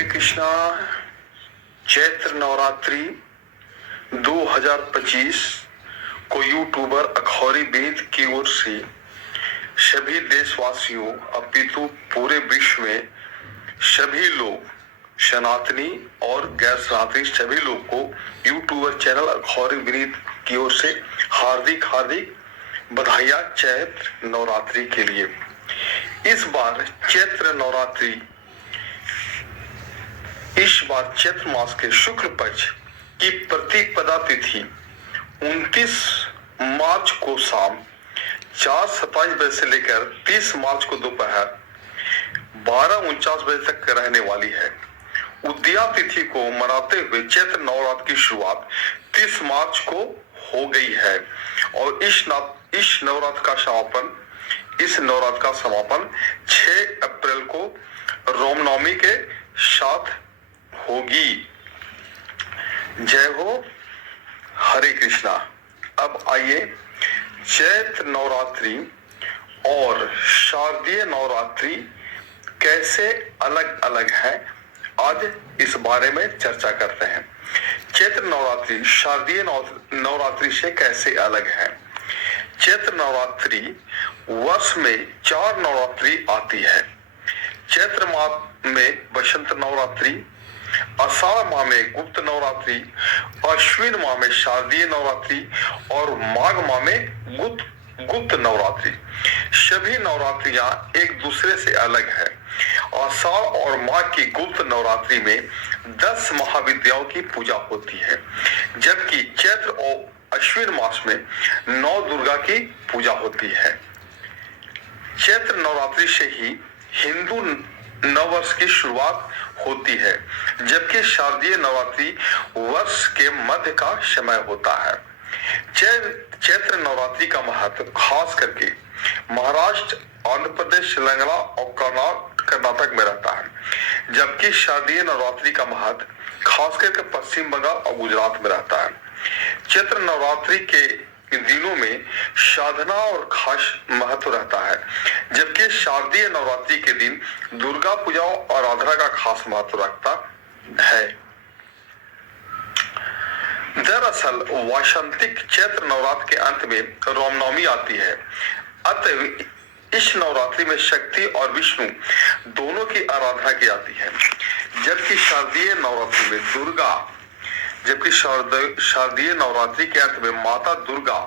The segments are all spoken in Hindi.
हरे कृष्णा। चैत्र नवरात्रि 2025 को यूट्यूबर अखौरी विनीत की ओर से सभी देशवासियों अपितु पूरे विश्व में सभी लोग सनातनी और गैर सनातनी सभी लोग को यूट्यूबर चैनल अखौरी विनीत की ओर से हार्दिक हार्दिक बधाइयां चैत्र नवरात्रि के लिए। इस बार चैत्र नवरात्रि चैत्र मास के शुक्ल पक्ष की प्रतिपदा तिथि 29 मार्च को शाम 4:27 बजे से लेकर 30 मार्च को दोपहर 12:49 बजे तक रहने वाली है। उदया तिथि को मनाते हुए चैत्र नवरात्र की शुरुआत 30 मार्च को हो गई है और इस नवरात्र का समापन 6 अप्रैल को रामनवमी के साथ होगी। जय हो, हरे कृष्णा। अब आइए चैत्र नवरात्रि और शारदीय नवरात्रि कैसे अलग अलग है, आज इस बारे में चर्चा करते हैं। चैत्र नवरात्रि शारदीय नवरात्रि से कैसे अलग है। चैत्र नवरात्रि वर्ष में 4 नवरात्रि आती है। चैत्र माह में बसंत नवरात्रि, आषाढ़ माह में गुप्त नवरात्रि, अश्विन माह में शारदीय नवरात्रि और माघ माह में गुप्त नवरात्रि। सभी नवरात्रियां एक दूसरे से अलग है। आषाढ़ और माघ की गुप्त नवरात्रि में 10 महाविद्याओं की पूजा होती है, जबकि चैत्र और अश्विन मास में 9 दुर्गा की पूजा होती है। चैत्र नवरात्रि से ही हिंदू नववर्ष की शुरुआत होती है, जबकि शारदीय नवरात्रि वर्ष के मध्य का समय होता है। चैत्र नवरात्रि का महत्व खास करके महाराष्ट्र, आंध्र प्रदेश, तेलंगाना और कर्नाटक में रहता है, जबकि शारदीय नवरात्रि का महत्व खास करके पश्चिम बंगाल और गुजरात में रहता है। चैत्र नवरात्रि के दिनों में साधना और खास महत्व रहता है, जबकि शारदीय नवरात्रि के दिन दुर्गा पूजा और आराधना का खास महत्व रखता है। दरअसल वासंतिक चैत्र नवरात्र के अंत में रामनवमी आती है, अतः इस नवरात्रि में शक्ति और विष्णु दोनों की आराधना की जाती है, जबकि शारदीय नवरात्रि के अंत में माता दुर्गा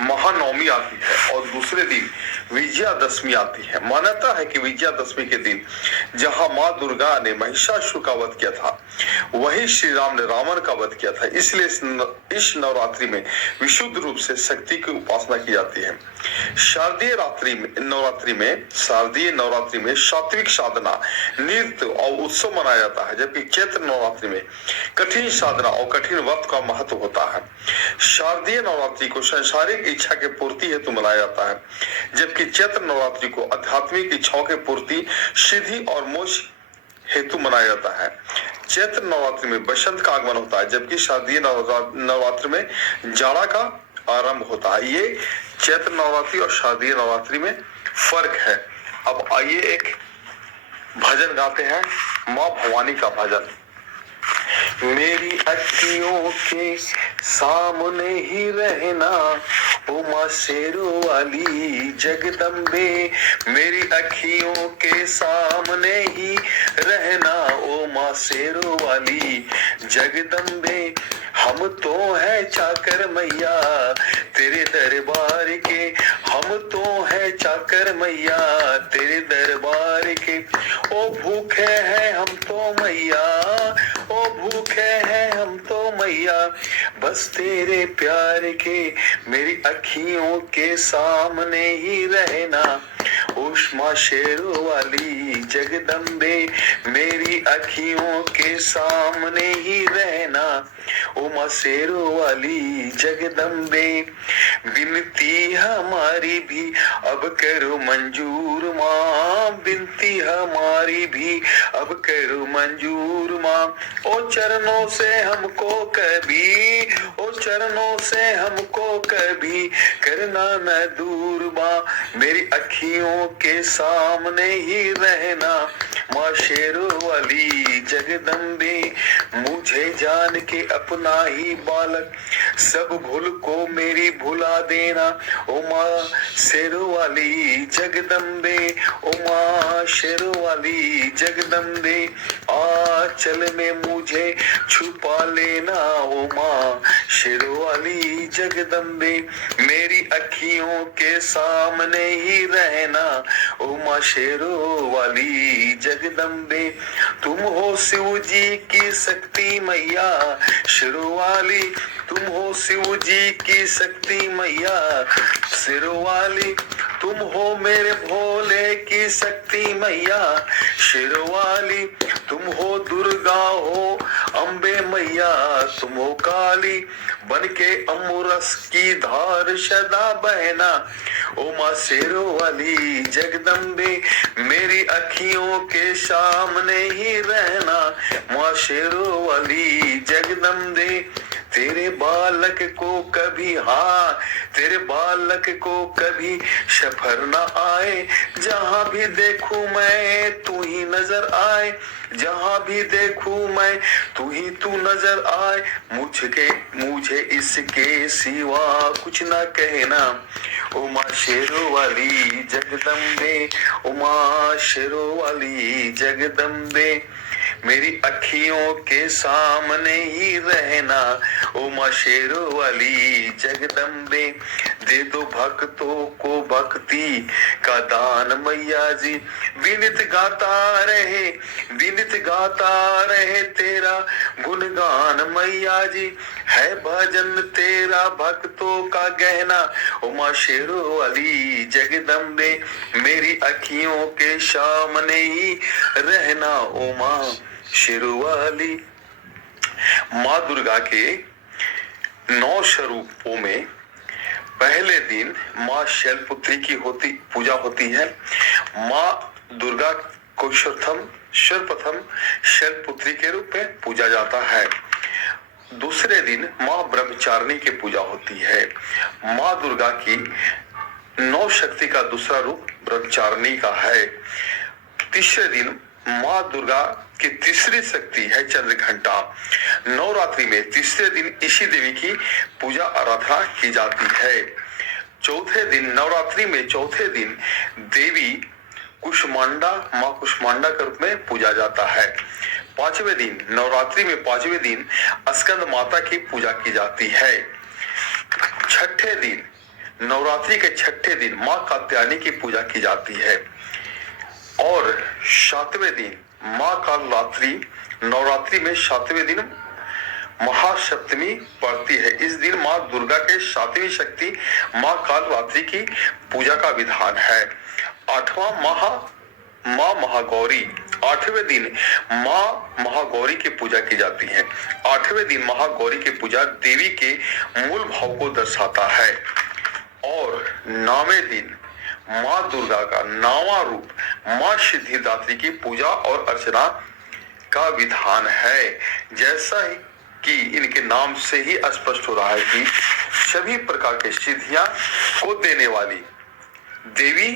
महानवमी आती है और दूसरे दिन विजयादशमी आती है। मान्यता है कि विजयादशमी के दिन जहां मां दुर्गा ने महिषासुर का वध किया था, वहीं श्री राम ने रावण का वध किया था। इसलिए इस नवरात्रि में विशुद्ध रूप से शक्ति की उपासना की जाती है। शारदीय नवरात्रि में सात्विक साधना, नृत्य और उत्सव मनाया जाता है, जबकि चैत्र नवरात्रि में कठिन साधना और कठिन व्रत का महत्व होता है। शारदीय नवरात्रि को सांसारिक इच्छा के पूर्ति हेतु मनाया जाता है, जबकि चैत्र नवरात्रि को आध्यात्मिक इच्छाओं के पूर्ति, सिद्धि और मोक्ष हेतु मनाया जाता है। चैत्र नवरात्रि में बसंत का आगमन होता है, जबकि शारदीय नवरात्रि में जाड़ा का आरंभ होता है। ये चैत्र नवरात्रि और शारदीय नवरात्रि में फर्क है। अब आइए एक भजन गाते हैं, माँ भवानी का भजन। मेरी अखियों के सामने ही रहना ओ माँ शेरों वाली जगदम्बे, मेरी अखियों के सामने ही रहना ओ माँ शेरों वाली जगदम्बे। हम तो है चाकर मैया तेरे दरबार के, हम तो है चाकर मैया तेरे दरबार के। ओ भूखे हैं हम तो मैया, ओ भूखे हैं हम तो मैया बस तेरे प्यार के, मेरी अखियों के सामने ही रहना उष्मा शेरों वाली जगदम्बे, मेरी अखियों के सामने ही रहना उमा शेरों वाली जगदम्बे। विनती हमारी भी अब करो मंजूर माँ, विनती हमारी भी अब करो मंजूर माँ। ओ चरणों से हमको कभी, ओ चरणों से हमको कभी करना न दूर माँ, मेरी अखियों के सामने ही रहना माँ शेरों वाली जगदम्बे, मुझे जान के अपना ही बालक, सब भूल को मेरी भुला देना। उमा शेरों वाली जगदम्बे, उमा शेरों वाली जगदम्बे, आंचल में मुझे छुपा लेना। उमा शेरों वाली जगदम्बे, मेरी अखियों के सामने ही रहना। उमा शेरों वाली जगदम्बे, तुम हो शिव जी की शक्ति मैया, शेरों वाली तुम हो शिव जी की शक्ति मैया, शेरों वाली तुम हो मेरे भोले की शक्ति मैया, शेरों वाली तुम हो दुर्गा हो अम्बे मैया, तुम हो काली बन के अमरस की धार सदा बहना। उमा शेरों वाली जगदम्बे, मेरी अखियों के सामने ही रहना। माँ शेरों वाली जगदम्बे, तेरे बालक को कभी तेरे बालक को कभी सफर न आए, जहाँ भी देखूं मैं तू ही नजर आए, जहाँ भी देखूं मैं तू ही तू नजर आए, मुझे इसके सिवा कुछ ना कहना। उमा शेरों वाली जगदम्बे, उमा शेरों वाली जगदम्बे, मेरी अखियों के सामने ही रहना। उमा शेरों वाली जगदम्बे, दे दो भक्तों को भक्ति का दान मैया जी, विनित गाता रहे तेरा गुणगान मैया जी, है भजन तेरा भक्तों का गहना। उमा शेरों वाली जगदम्बे, मेरी अखियों के सामने ही रहना। उमा शेरों वाली। माँ दुर्गा के 9 स्वरूपों में पहले दिन माँ शैलपुत्री की पूजा होती है। माँ दुर्गा को सर्वप्रथम शैलपुत्री के रूप में पूजा जाता है। दूसरे दिन माँ ब्रह्मचारिणी की पूजा होती है। माँ दुर्गा की 9 शक्ति का दूसरा रूप ब्रह्मचारिणी का है। तीसरे दिन माँ दुर्गा की तीसरी शक्ति है चंद्रघंटा। नवरात्रि में तीसरे दिन इसी देवी की पूजा आराधना की जाती है। चौथे दिन नवरात्रि में चौथे दिन देवी कुष्मांडा, माँ कुष्मांडा के रूप में पूजा जाता है। पांचवें दिन नवरात्रि में पांचवें दिन स्कंद माता की पूजा की जाती है। छठे दिन नवरात्रि के छठे दिन माँ कात्यायनी की पूजा की जाती है। और 7वें दिन माँ कालरात्रि, नवरात्रि में 7वें दिन महासप्तमी पड़ती है। इस दिन माँ दुर्गा के 7वीं शक्ति माँ कालरात्रि की पूजा का विधान है। 8वां माँ महागौरी, 8वें दिन माँ महागौरी की पूजा की जाती है। 8वें दिन महागौरी की पूजा देवी के मूल भाव को दर्शाता है। और 9वें दिन माँ दुर्गा का 9वां रूप माँ सिद्धिदात्री की पूजा और अर्चना का विधान है। जैसा ही कि इनके नाम से ही स्पष्ट हो रहा है कि सभी प्रकार के सिद्धियां को देने वाली देवी